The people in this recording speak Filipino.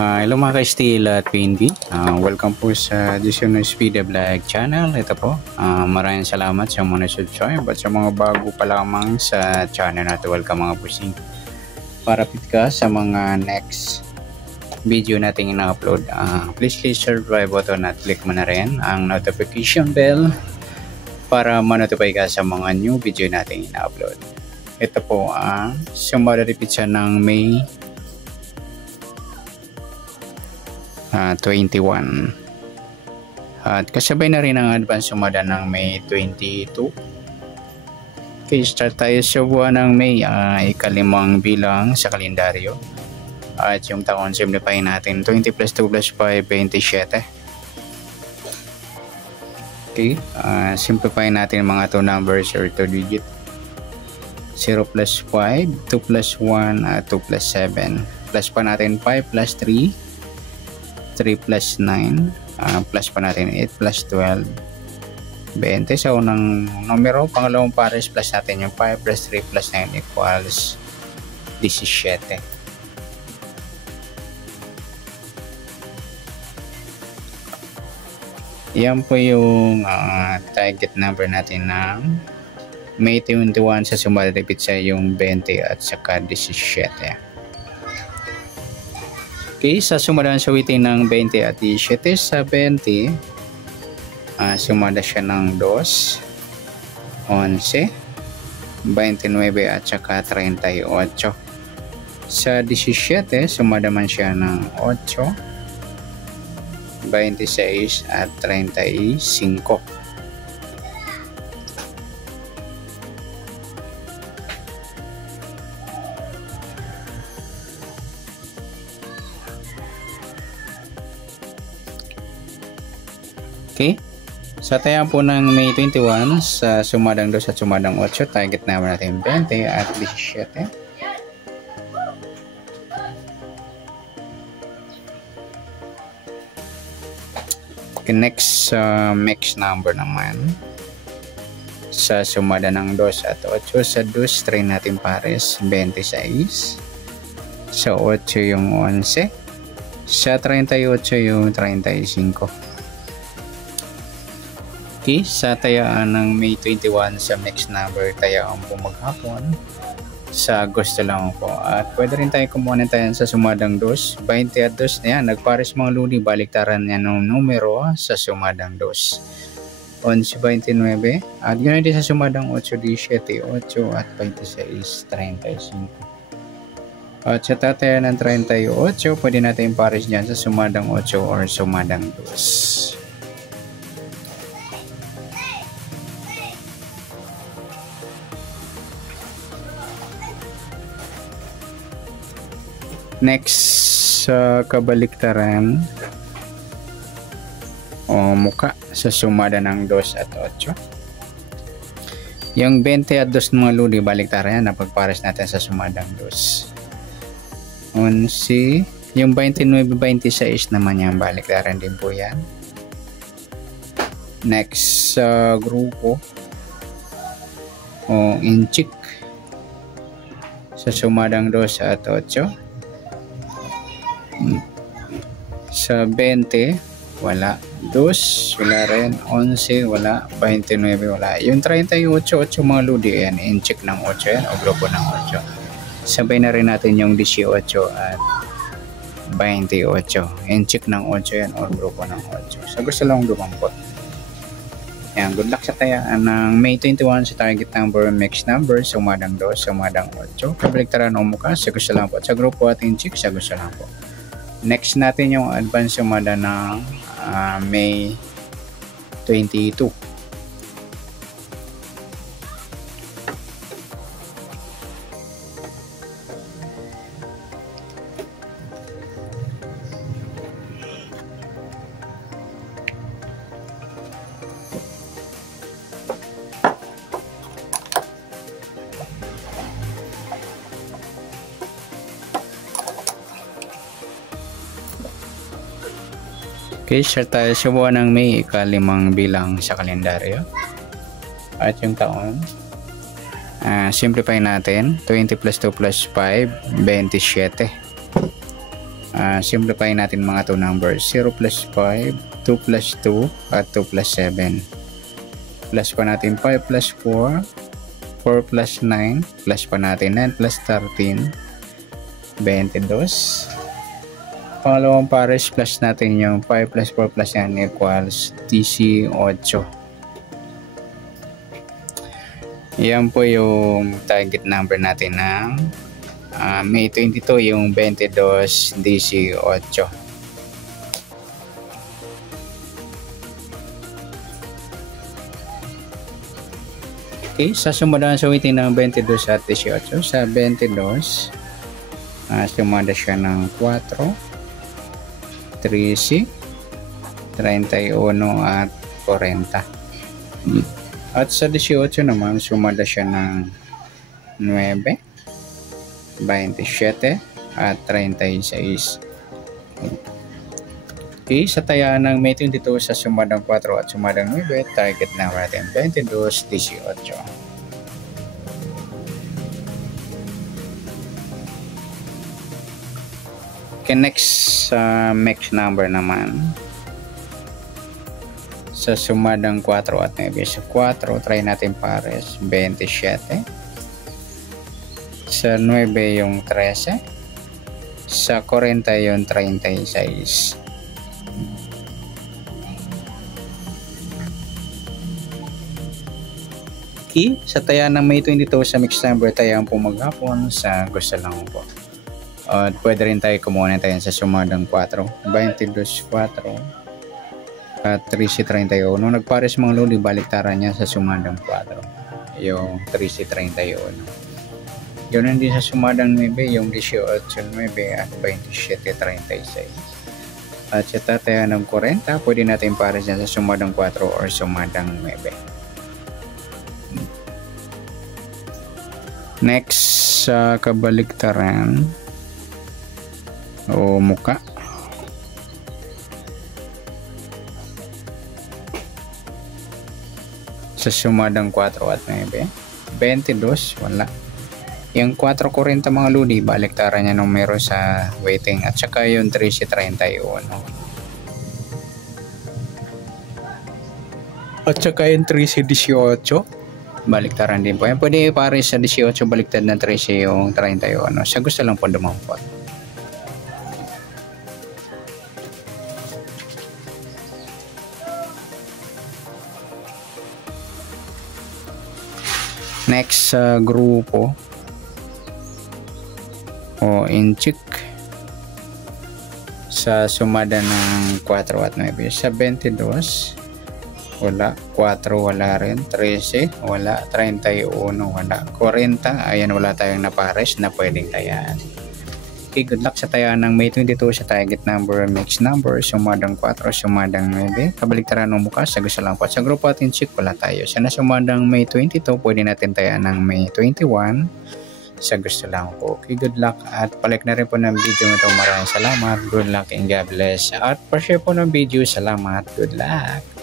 Hello mga ka-Steel at PNB. Welcome po sa Disiono Speed Vlog channel. Ito po, maraming salamat sa mga subscribe at sa mga bago pa lamang sa channel natin. Welcome mga busing. Para fit ka sa mga next video natin ina-upload, please click subscribe button at click mo na rin ang notification bell para ma-notify ka sa mga new video natin ina-upload. Ito po ang sumaripit siya ng May 21 at kasabay na rin ang advance sumada ng May 22. Okay, start tayo sa buwan ng May, ikalimang bilang sa kalendaryo at yung taon simplify natin 20 plus 2 plus 5 27. Okay, simplify natin mga 2 numbers or 2 digit. 0 plus 5, 2 plus 1, 2 plus 7, plus pa natin 5 plus 3, 3 plus 9, plus pa natin 8 plus 12, 20 sa unang numero. Pangalawang pares plus natin yung 5 plus 3 plus 9 equals 17. Yan po yung target number natin ng May 21 sa sumaripit sa yung 20 at saka 17. Okay, sa sumadaan sa witin ng 20 at 17 sa 20, sumada siya ng 2, 11, 29 at saka 38. Sa 17, sumada man siya ng 8, 26 at 35. Okay, sa tayang po ng May 21 sa sumadang 2 at sumadang 8, target naman natin 20 at 17. Okay, next mix number naman sa sumada ng 2 at 8. Sa 2 try natin pares 26, sa 8 yung 11, sa 38 yung 35. Okay, sa tayaan ng May 21 sa mix number, tayaan po maghapon sa gusto lang po. At pwede rin tayo kumuha tayo sa sumadang 2, 20 at 2 na yan. Nagpares mga luni, baliktaran yan ng numero sa sumadang 2. 11, 29 at ganoon din sa sumadang 8, 17, 8 at 26, 35. At sa tatayan ng 38, pwede natin pares dyan sa sumadang 8 or sumadang 2. Next sa kabaliktaran o muka sa sumada ng 2 at 8. Yung 20 at 2 mga ludi, baliktaran yan, napagpares natin sa sumadang 2. 11, yung 29, 26 naman yan, baliktaran din po yan. Next sa grupo o inchik sa sumadang 2 at 8. Sa 20 wala, 2 wala rin, 11 wala, 29 wala. Yung 38, 8 mga ludi yan, in-check ng 8 yan o grupo ng 8. Sabay na rin natin yung 18 at 28, in-check ng 8 yan o grupo ng 8. So gusto lang dumampot. Yan, good luck sa tayaan ng May 21 sa target number, mix number, sumadang 2, sumadang 8. Kabaliktaran o mukha sa gusto lang po. Sa grupo at in-check sa gusto lang po. Next natin yung advance sumada ng May 22. Okay, start tayo sa buwan ng May, ikalimang bilang sa kalendaryo. At yung taon, simplify natin, 20 plus 2 plus 5, 27. Simplify natin mga 2 numbers. 0 plus 5, 2 plus 2, at 2 plus 7. Plus pa natin 5 plus 4, 4 plus 9, plus pa natin 9 plus 13, 22. Pangalawang pares, plus natin yung 5 plus 4 plus 9 equals 18. Yan po yung target number natin ng May 22, yung 22-18. Okay, sa sumadahan sa weighting ng 22 at 18, sa 22, sumada siya ng 4, 13, 31 at 40. At sa 18 naman, sumada siya ng 9, 27 at 36. Okay, sa tayaan ng May 22 sa sumadang 4 at sumadang 9, target na natin 22-18. Okay, next mix number naman. Sa sumadang 4 at 9. Sa 4, try natin pares, 27. Sa 9 yung 13. Sa 40 yung 36. Okay, sa tayaan ng May 22 sa mix number, tayaan po maghapon sa gusto lang po. At pwede rin tayo kumuha na tayo sa sumadang 4, 22-4 at 13-31. Nagpares mga luli, baliktaran niya sa sumadang 4, yung 13-31. Yun din sa sumadang 9, yung 18-9 at 27-36. At sa tatayan ng 40, pwede natin pares niya sa sumadang 4 or sumadang 9. Next, sa kabaliktaran o muka, sa sumadang 4 at 9, 22, wala. Yung 4.40 mga ludi, baliktaran niya numero sa weighting, at saka yung 13-31. At saka yung 13-18, baliktaran din po. Yan pwede pares sa 18, baliktad na 13 yung 31. Sa gusto lang po dumampot. Next sa grupo o inchik, sa sumada ng 4 at 9. Sa 22, wala. 4, wala rin. 13, wala. 31, wala. 40, ayan, wala tayong napares na pwedeng tayaan. Okay, good luck sa tayaan ng May 22 sa target number, mix number, sumadang 4, sumadang 9. Kabaliktaran ng bukas, sa gusto lang po. At sa grupo at inchik, wala tayo. Sa nasumadang May 22, pwede natin tayaan ng May 21. Sa gusto lang po. Okay, good luck. At palike na rin po ng video ito. Maraming salamat. Good luck and God bless. At pa-share po ng video. Salamat. Good luck.